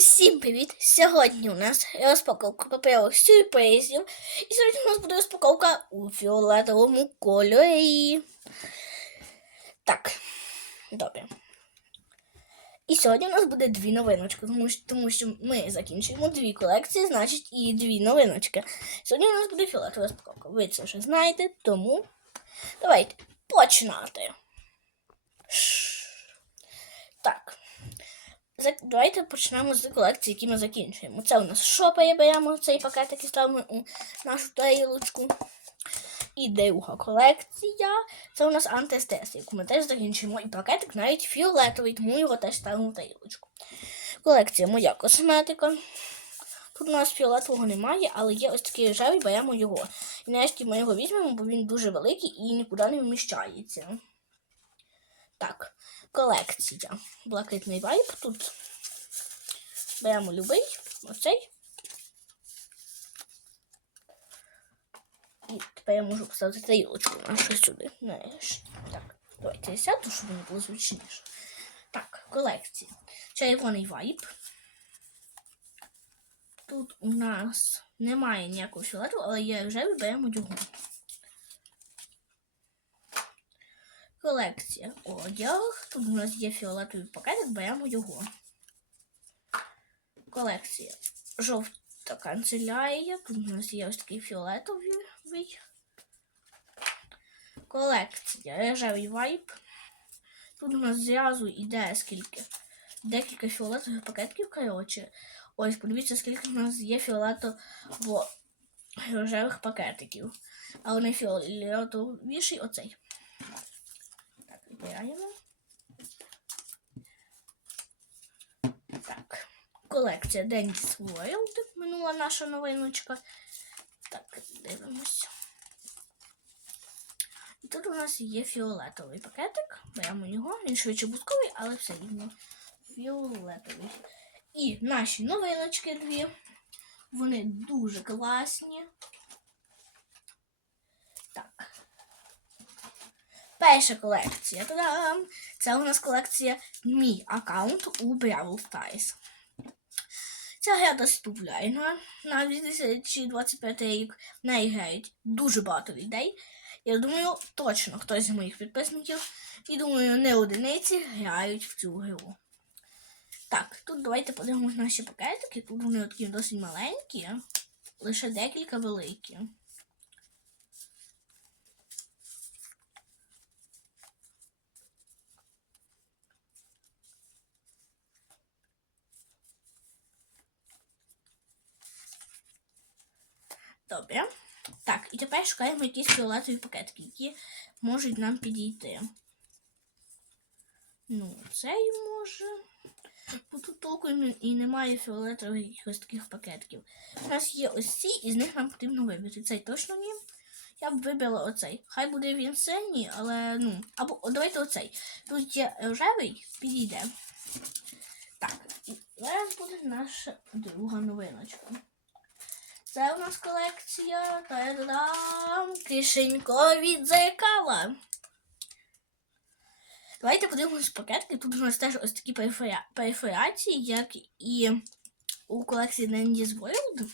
Усім привіт! Сьогодні у нас розпаковка паперових сюрпризів. І сьогодні у нас буде розпаковка у фіолетовому кольорі. Так, добре. І сьогодні у нас буде дві новиночки, тому що, тому що ми закінчуємо дві колекції, значить і дві новиночки. Сьогодні у нас буде фіолетова розпаковка. Ви це вже знаєте, тому давайте починати. Так. Давайте почнемо з колекції, які ми закінчуємо. Це у нас шопери беремо цей пакетик і ставимо у нашу тарілочку. І друга колекція. Це у нас антистес, яку ми теж закінчуємо. І пакетик навіть фіолетовий, тому його теж ставимо в тарілочку. Колекція моя косметика. Тут у нас фіолетового немає, але є ось такий рожевий, беремо його. І нарешті ми його візьмемо, бо він дуже великий і нікуди не вміщається. Так, колекція. Блакитний вайп. Тут беремо любий, оцей. І тепер я можу поставити тарілочку нашу сюди. Нарешті. Так, давайте я сяду, щоб мені було зручніше. Так, колекція. Червоний вайп. Тут у нас немає ніякого фіолету, але є рожевий, беремо його. Колекція одяг. Тут у нас є фіолетовий пакетик, беремо його. Колекція жовта канцелярія. Тут у нас є ось такий фіолетовий. Колекція рожевий вайп. Тут у нас зразу йде скільки. Декілька фіолетових пакетків, коротше. Ось, подивіться, скільки у нас є фіолетово рожевих пакетиків. Але не фіолетовіший оцей. Вибираємо. Так. Колекція Dennis World. Минула наша новиночка. Так, дивимося. І тут у нас є фіолетовий пакетик. Беремо його. Він швидше бусковий, але все рівно фіолетовий. І наші новиночки дві. Вони дуже класні. Так. Перша колекція. Та-дам! Це у нас колекція мій аккаунт у Бравл Stars. Ця гра доступна на 2025 рік. В неї грають дуже багато людей. Я думаю, точно хтось з моїх підписників, і думаю, не одиниці грають в цю гру. Так, тут давайте подивимось наші пакетики. Тут вони такі досить маленькі, лише декілька великі. Добре. Так, і тепер шукаємо якісь фіолетові пакетики, які можуть нам підійти. Ну, цей може. Бо тут толку і немає фіолетових якихось таких пакетків. У нас є ось ці, і з них нам потрібно вибрати. Цей точно ні. Я б вибрала оцей. Хай буде він синій, але ну. Або давайте оцей. Тут є рожевий, підійде. Так, і зараз буде наша друга новиночка. Це у нас колекція та-дам, кишенькові дзеркала. Давайте подивимось пакетки. Тут у нас теж ось такі перифера- периферації, як і у колекції Nandy's World.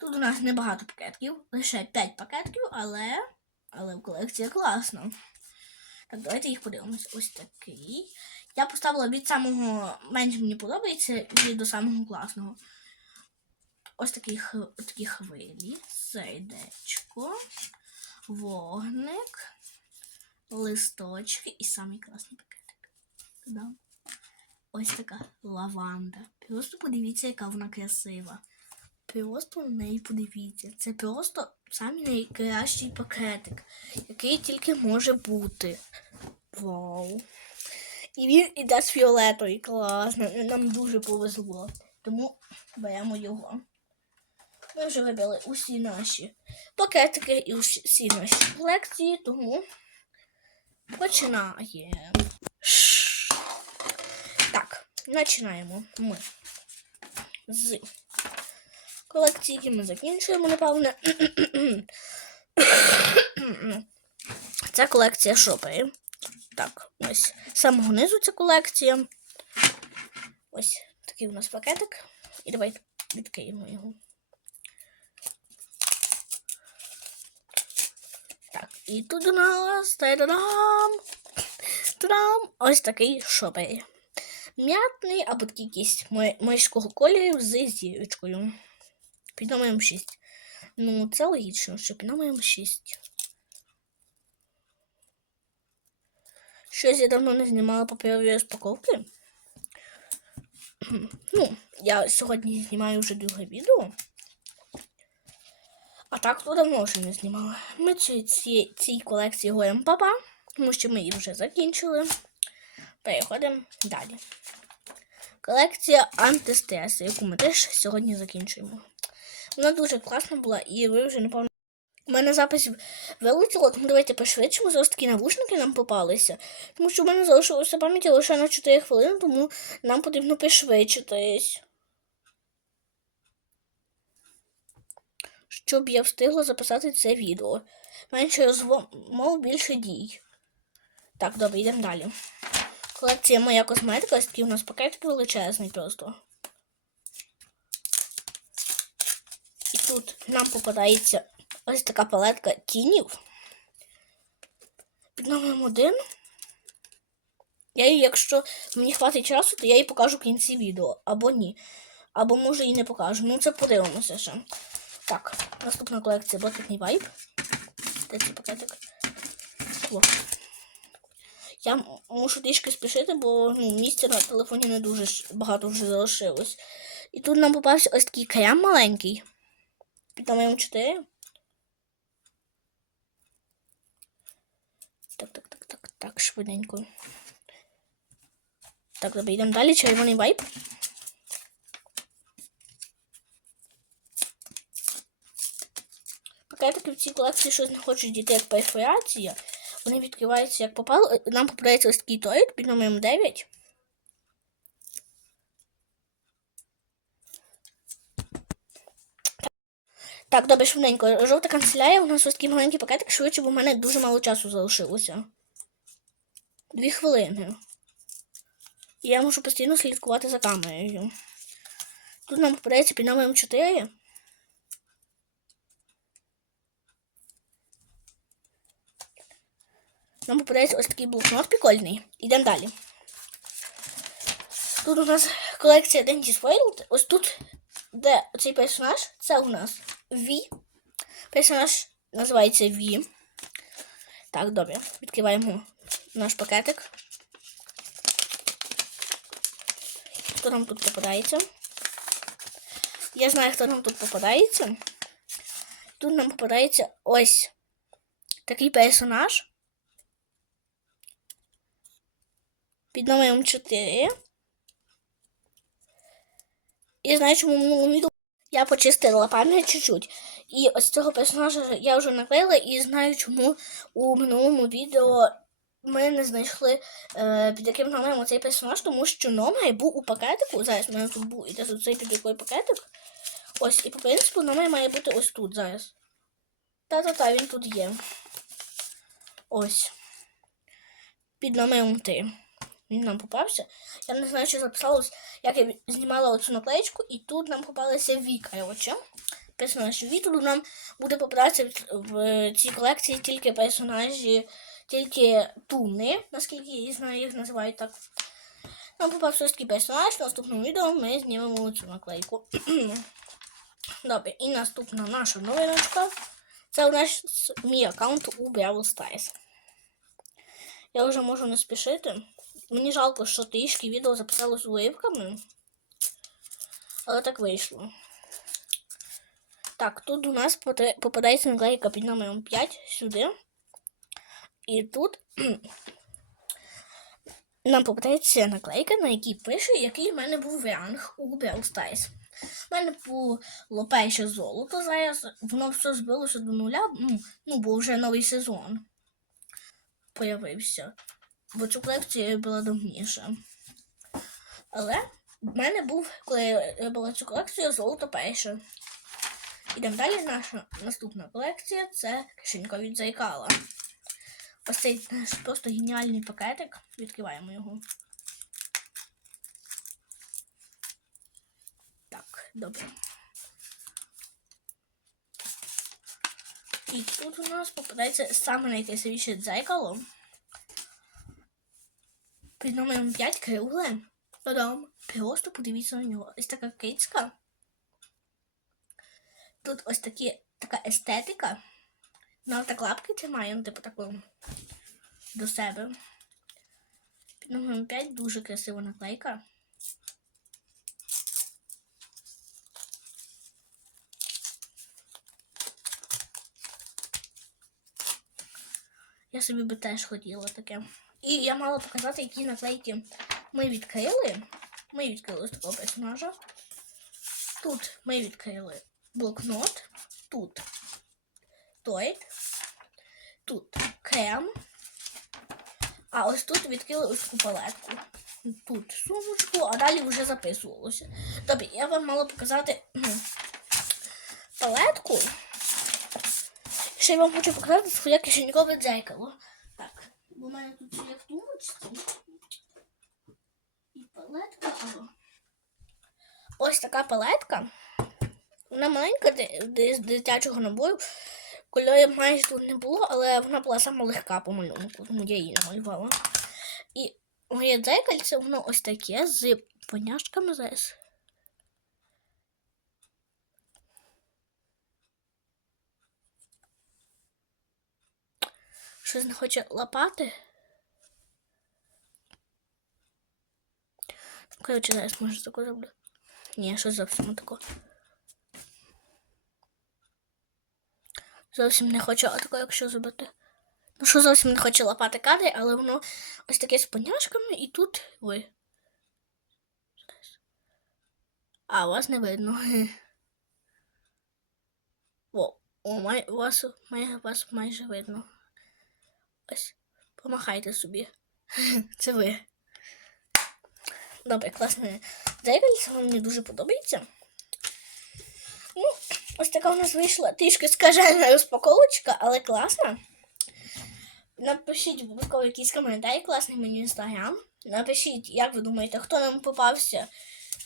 Тут у нас небагато пакетків, лише 5 пакетків, але, але колекція класна. Так, давайте їх подивимось. Ось такий. Я поставила від самого менш мені подобається і до самого класного. Ось такі, такі хвилі, сердечко, вогник, листочки і самий класний пакетик. Ось така лаванда. Просто подивіться, яка вона красива. Просто на неї подивіться. Це просто самий найкращий пакетик, який тільки може бути. Вау. І він іде з фіолетовий. Класно. Нам дуже повезло. Тому беремо його. Ми вже вибрали усі наші пакетики і усі наші колекції, тому починаємо. Так, починаємо ми з колекції, які ми закінчуємо, напевне. Це колекція шоперів. Так, ось. З самого низу ця колекція. Ось Такий у нас пакетик. І давайте відкриємо його. Так, і тут у нас! Та-дам! Ось такий шопер. М'ятний або май- майського кольору з зірочкою. Під номером 6. Ну, це логічно, що під номером 6. Щось я давно не знімала паперові розпаковки. Ну, я сьогодні знімаю вже друге відео. А так то давно вже не знімала. Ми цій, цій, цій колекції говоримо папа, тому що ми її вже закінчили. Переходимо далі. Колекція антистрес, яку ми теж сьогодні закінчуємо. Вона дуже класна була, і ви вже напевно. У мене запис вилетіло, тому давайте пошвидшимо. Зараз такі навушники нам попалися. Тому що в мене залишилося пам'яті лише на 4 хвилини, тому нам потрібно пришвидшитись. Щоб я встигла записати це відео. Менше розмов, більше дій. Так, добре, йдемо далі. Колекція моя косметика, ось у нас пакетик величезний просто. І тут нам попадається ось така палетка тінів. Під номером один. Я її, якщо мені хватить часу, то я її покажу в кінці відео. Або ні. Або може і не покажу. Ну це подивимося ще. Так, наступна колекція блакитний вайб. Де цей пакетик? О. Я мушу трішки спішити, бо ну, місця на телефоні не дуже багато вже залишилось. І тут нам попався ось такий крем маленький. Під номером 4. Так, так, так, так, так, швиденько. Так, добре, йдемо далі. Червоний вайп. Пакетики в цій колекції щось не хочуть дійти як перфорація. Вони відкриваються як попало. Нам попадається ось такий туалет під номером 9. Так, добре, швиденько. Жовта канцелярія, у нас ось такий маленький пакетик, швидше, бо в мене дуже мало часу залишилося. Дві хвилини. І я можу постійно слідкувати за камерою. Тут нам попадається під номером 4. Нам попадається ось такий блокнот прикольний. Йдемо далі. Тут у нас колекція Dentist World. Ось тут, де цей персонаж, це у нас Ві. Персонаж називається Ві. Так, добре. Відкриваємо наш пакетик. Хто нам тут попадається? Я знаю, хто нам тут попадається. Тут нам попадається ось такий персонаж. Під номером 4. І знаю, чому в минулому відео я почистила пам'ять чуть-чуть. І ось цього персонажа я вже наклеїла і знаю, чому у минулому відео ми не знайшли е, під яким номером цей персонаж, тому що номер був у пакетику. Зараз у мене тут був і тут цей під який пакетик. Ось, і по принципу номер має бути ось тут зараз. Та-та-та, він тут є. Ось. Під номером 3. Він нам попався. Я не знаю, чи записалось, як я знімала оцю наклеєчку, і тут нам попалася Віка. Коротше. Персонаж Ві. Тут нам буде попадатися в, цій колекції тільки персонажі, тільки туни, наскільки я знаю, їх називають так. Нам попався такий персонаж. В наступному відео ми знімемо цю наклейку. Добре, і наступна наша новиночка. Це у нас мій аккаунт у Brawl Stars. Я вже можу не спішити. Мені жалко, що трішки відео записало з уривками. Але так вийшло. Так, тут у нас попадається наклейка під номером 5 сюди. І тут нам попадається наклейка, на якій пише, який в мене був ранг у Brawl Stars. У мене було перше золото зараз, воно все збилося до нуля, ну, ну бо вже новий сезон появився. Бо цю колекцію я була давніше. Але в мене був, коли я була цю колекцію, золото перше. Ідемо далі. Наша наступна колекція це кишенька від зайкала. Ось цей наш просто геніальний пакетик. Відкриваємо його. Так, добре. І тут у нас попадається саме найкрасивіше дзеркало. Під номером 5 кругле. Та-дам! Просто подивіться на нього. Ось така кицька. Тут ось такі, така естетика. Вона так лапки тримає, ну, типу таку до себе. Під номером 5 дуже красива наклейка. Я собі би теж хотіла таке. І я мала показати, які наклейки ми відкрили. Ми відкрили ось такого персонажа. Тут ми відкрили блокнот. Тут той. Тут крем. А ось тут відкрили ось таку палетку. Тут сумочку, а далі вже записувалося. Добре, я вам мала показати палетку. Ще я вам хочу показати своє кишенькове дзеркало. Бо в мене тут є в тумбочці. І палетка. Ось така палетка. Вона маленька, з дитячого набою. Кольорів майже тут не було, але вона була сама легка по малюнку, тому я її намалювала. І моє дзеркальце, воно ось таке з поняшками зараз. Щось не хоче лапати. Коротше, зараз може таку зроблю. Ні, щось зовсім тако. Зовсім не хочу отако, якщо зробити. Ну, що зовсім не хоче лапати кадри, але воно ось таке з поняшками, і тут ви. А, вас не видно. О, о май, вас, май, вас майже видно. Ось, помахайте собі. Це ви. Добре, класне дзеркальце, воно мені дуже подобається. Ну, ось така у нас вийшла трішки скажена розпаковочка, але класна. Напишіть обов'язково якийсь коментар класний мені в інстаграм. Напишіть, як ви думаєте, хто нам попався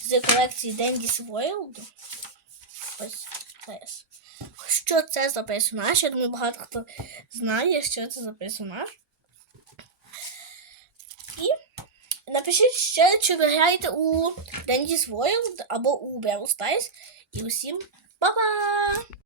з колекції Dendy's World. Ось зараз. Що це за персонаж? Я думаю, багато хто знає, що це за персонаж. І напишіть ще, чи ви граєте у Dendy's World або у Brawl Stars. І усім па-па!